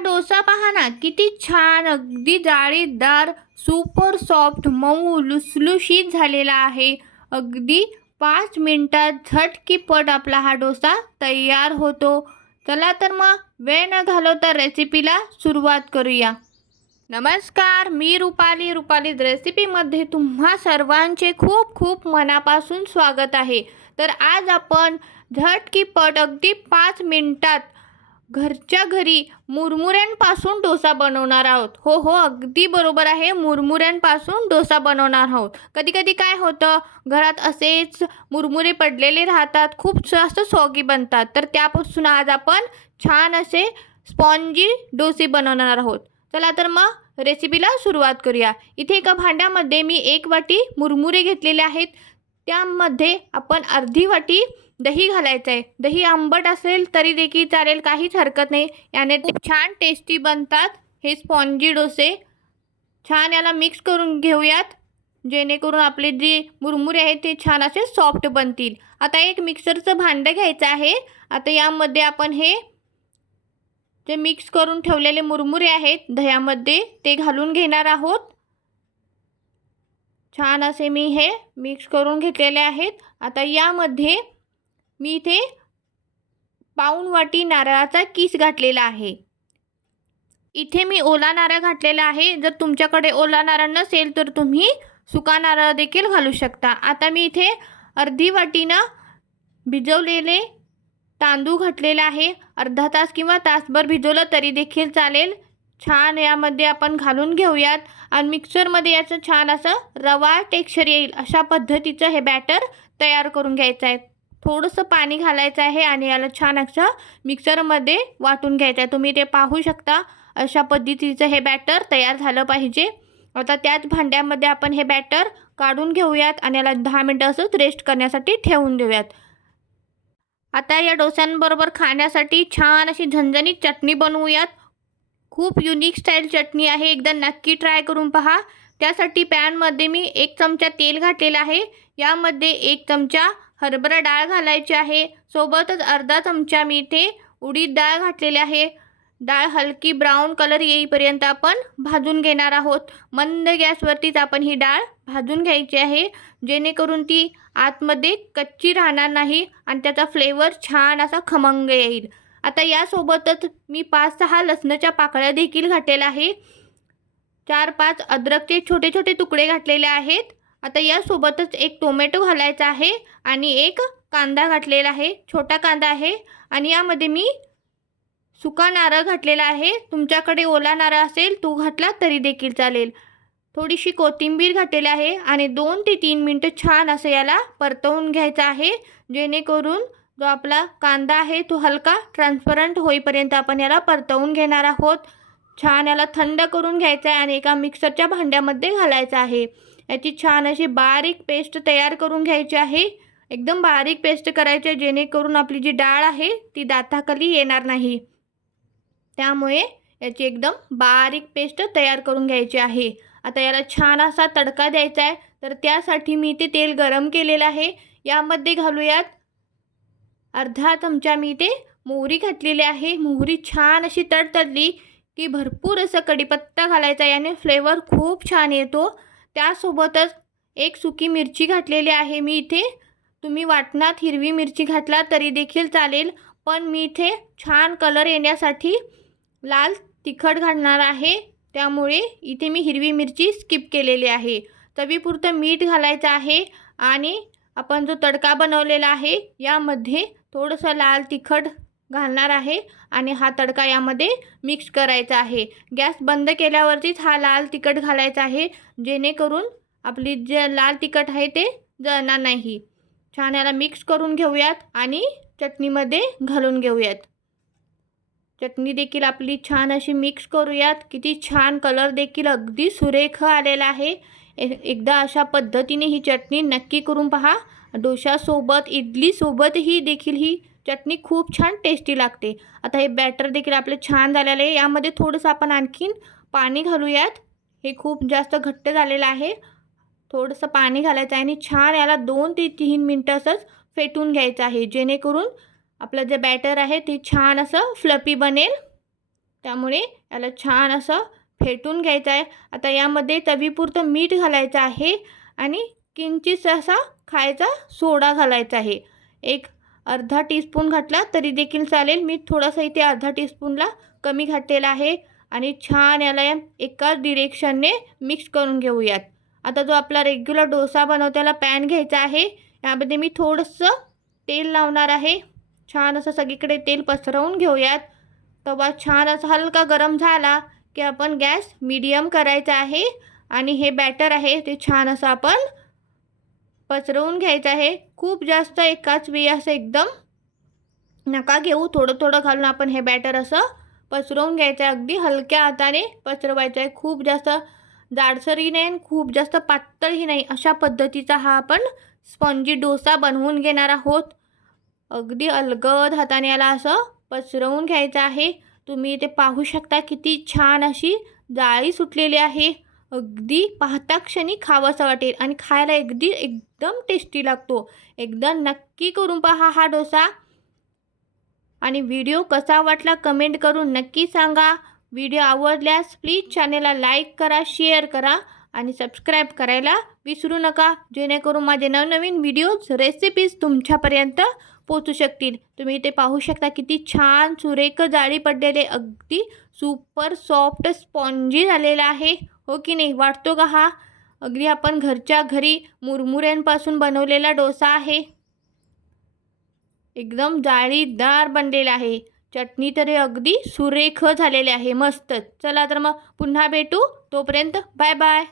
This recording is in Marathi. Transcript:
डोसा पहा ना, किती छान, अगदी जाळीदार, सुपर सॉफ्ट, मऊ लुसलुशीत झालेला आहे. अगदी 5 मिनिटात झटकीपट आपला हा डोसा तयार होतो. चला तर मग वेळ न घालवता रेसिपीला सुरुवात करूया. नमस्कार, मी रुपाली रेसिपीमध्ये तुम्हा सर्वांचे खूप खूप मनापासून स्वागत आहे. तर आज आपण झटकीपट अगदी 5 मिनिटात घरच्या घरी मुरमुऱ्यांपासून डोसा बनवणार आहोत. हो, अगदी बरोबर आहे, मुरमुऱ्यांपासून डोसा बनवणार आहोत. कधी कधी काय होतं, घरात असेच मुरमुरे पडलेले राहतात, खूप जास्त सॉगी बनतात. तर त्यापासून आज आपण छान असे स्पॉन्जी डोसे बनवणार आहोत. चला तर मग रेसिपीला सुरुवात करूया. इथे एका भांड्यामध्ये मी 1 वाटी मुरमुरे घेतलेले आहेत. त्यामध्ये आपण अर्धी वाटी दही घालायचं आहे. दही आंबट असेल तरी देखील चालेल, काहीच हरकत नाही. याने ते छान टेस्टी बनतात हे स्पॉन्जी डोसे. छान याला मिक्स करून घेऊयात, जेणेकरून आपले जे मुरमुरे आहेत ते छान असे सॉफ्ट बनतील. आता एक मिक्सरचं भांडं घ्यायचं आहे. आता यामध्ये आपण हे जे मिक्स करून ठेवलेले मुरमुरे आहेत दह्यामध्ये ते घालून घेणार आहोत. छान असे मी हे मिक्स करून घेतलेले आहेत. आता यामध्ये मी इथे पाऊण वाटी नारळाचा किस घातलेला आहे. इथे मी ओला नारळ घातलेला आहे. जर तुमच्याकडे ओला नारळ नसेल तर तुम्ही सुका नारळ देखील घालू शकता. आता मी इथे अर्धी वाटीनं भिजवलेले तांदूळ घातलेला आहे. अर्धा तास किंवा तासभर भिजवलं तरी देखील चालेल. छान यामध्ये आपण घालून घेऊयात आणि मिक्सरमध्ये याचं छान असं रवा टेक्स्चर येईल अशा पद्धतीचं हे बॅटर तयार करून घ्यायचं आहे. थोडंसं पाणी घालायचं आहे आणि याला छान असं मिक्सरमध्ये वाटून घ्यायचं आहे. तुम्ही ते पाहू शकता, अशा पद्धतीचं हे बॅटर तयार झालं पाहिजे. आता त्याच भांड्यामध्ये आपण हे बॅटर काढून घेऊयात आणि याला 10 मिनटं असंच रेस्ट करण्यासाठी ठेवून देऊयात. आता या डोस्यांबरोबर खाण्यासाठी छान अशी झणझणीत चटणी बनवूयात. खूप युनिक स्टाईल चटणी आहे, एकदा नक्की ट्राय करून पहा. त्यासाठी पॅनमध्ये मी 1 चमचा तेल घातलेला आहे. यामध्ये 1 चमचा हरभरा डाळ घालायची आहे. सोबतच अर्धा चमचा मी इथे उडीद डाळ घातलेली आहे. डाळ हलकी ब्राऊन कलर येईपर्यंत आपण भाजून घेणार आहोत. मंद गॅसवरतीच आपण ही डाळ भाजून घ्यायची आहे, जेणेकरून ती आतमध्ये कच्ची राहणार नाही आणि त्याचा फ्लेवर छान असा खमंग येईल. आता यासोबतच मी 5-6 लसणाच्या पाकळ्या देखील घातलेल्या आहे. 4-5 अद्रकचे छोटे छोटे तुकडे घातलेले आहेत. आता यासोबतच 1 टोमॅटो घालायचा आहे आणि 1 कांदा घातलेला आहे, छोटा कांदा आहे. आणि यामध्ये मी सुका नारळ घातलेला आहे. तुमच्याकडे ओला नारळ असेल तो घातला तरी देखील चालेल. थोडीशी कोथिंबीर घातलेली आहे आणि 2 ते 3 मिनटं छान असं याला परतवून घ्यायचं आहे, जेणेकरून जो आपला कांदा आहे तो हलका ट्रान्सपरंट होईपर्यंत आपण याला परतवून घेणार आहोत. छान याला थंड करून घ्यायचं आहे आणि एका मिक्सरच्या भांड्यामध्ये घालायचं आहे. याची छान अशी बारीक पेस्ट तयार करून घ्यायची आहे. एकदम बारीक पेस्ट करायची आहे, जेणेकरून आपली जी डाळ आहे ती दाताखाली येणार नाही. त्यामुळे याची एकदम बारीक पेस्ट तयार करून घ्यायची आहे. आता याला छान असा तडका द्यायचा आहे. तर त्यासाठी मी इथे तेल गरम केलेलं आहे. यामध्ये घालूयात अर्धा चमचा मी इथे मोहरी घातलेली आहे. मोहरी छान अशी तडतडली की भरपूर असं कढीपत्ता घालायचा, याने फ्लेवर खूप छान येतो. त्यासोबतच 1 सुकी मिरची घातलेली आहे मी इथे. तुम्ही वाटणात हिरवी मिरची घातला तरी देखील चालेल, पण मी इथे छान कलर येण्यासाठी लाल तिखट घालणार आहे. त्यामुळे इथे मी हिरवी मिरची स्किप केलेली आहे. चवीपुरतं मीठ घालायचं आहे आणि आपण जो तडका बनवलेला आहे यामध्ये थोडंसं लाल तिखट घालणार आहे आणि हा तडका यामध्ये मिक्स करायचा आहे. गॅस बंद केल्यावरतीच हा लाल तिखट घालायचा आहे, जेणेकरून आपली जे लाल तिखट आहे ते जळणार नाही. छान याला मिक्स करून घेऊयात आणि चटणीमध्ये घालून घेऊयात. चटणी देखील आपली छान अशी मिक्स करूयात. किती छान कलर देखील अगदी सुरेख आलेला आहे. एकदा अशा पद्धतीने ही चटणी नक्की करून पहा. डोशासोबत, इडलीसोबतही देखील ही चटणी खूप छान टेस्टी लागते. आता हे बॅटर देखील आपले छान झालेलं आहे. यामध्ये थोडंसं आपण आणखीन पाणी घालूयात. हे खूप जास्त घट्ट झालेलं आहे. थोडंसं पाणी घालायचं आहे आणि छान याला 2 ते 3 मिनटं असंच फेटून घ्यायचं आहे, जेणेकरून आपलं जे बॅटर आहे ते छान असं फ्लफी बनेल. त्यामुळे याला छान असं फेटून घ्यायचं आहे. आता यामध्ये चवीपुरतं मीठ घालायचं आहे आणि किंचित असा खायचा सोडा घालायचा आहे. एक अर्धा टीस्पून घातला तरी देखील चालेल. मी थोडासा इथे अर्धा टीस्पूनला कमी घातलेला आहे आणि छान याला एकाच डिरेक्शनने मिक्स करून घेऊयात. आता जो आपला रेग्युलर डोसा बनवताना पॅन घ्यायचा आहे, यामध्ये मी थोडंसं तेल लावणार आहे. छान असं सगळीकडे तेल पसरवून घेऊयात. तवा छान असा हलका गरम झाला की आपण गॅस मीडियम करायचा आहे आणि हे बॅटर आहे ते छान असं आपण पसरवून घ्यायचं आहे. खूप जास्त एकाच वेळी असं एकदम नका घेऊ, थोडं थोडं घालून आपण हे बॅटर असं पसरवून घ्यायचं आहे. अगदी हलक्या हाताने पसरवायचं आहे. खूप जास्त जाडसरही नाही आणि खूप जास्त पातळही नाही, अशा पद्धतीचा हा आपण स्पॉन्जी डोसा बनवून घेणार आहोत. अगदी अलगद हाताने याला असं पसरवून घ्यायचं आहे. तुम्ही इथे पाहू शकता किती छान अशी जाळी सुटलेली आहे. अगदी पाहता क्षणी खावंसं वाटेल आणि खायला एकदम टेस्टी लागतो. एकदा नक्की करून पहा हा डोसा आणि व्हिडिओ कसा वाटला कमेंट करून नक्की सांगा. व्हिडिओ आवडल्यास प्लीज चॅनेलला लाईक करा, शेअर करा आणि सबस्क्राईब करायला विसरू नका, जेणेकरून माझे नवनवीन व्हिडिओज रेसिपीज तुमच्यापर्यंत पोचू शकतील. तुम्ही इथे पाहू शकता किती छान सुरेख जाळी पडलेले, अगदी सुपर सॉफ्ट स्पॉन्जी झालेला आहे. हो की नाही? वाटतो का हा अगदी आपण घरच्या घरी मुरमुऱ्यांपासून बनवलेला डोसा आहे. एकदम जाळीदार बनलेला आहे. चटणी तरी अगदी सुरेख झालेली आहे. मस्तच. चला तर मग पुन्हा भेटू. तोपर्यंत बाय बाय.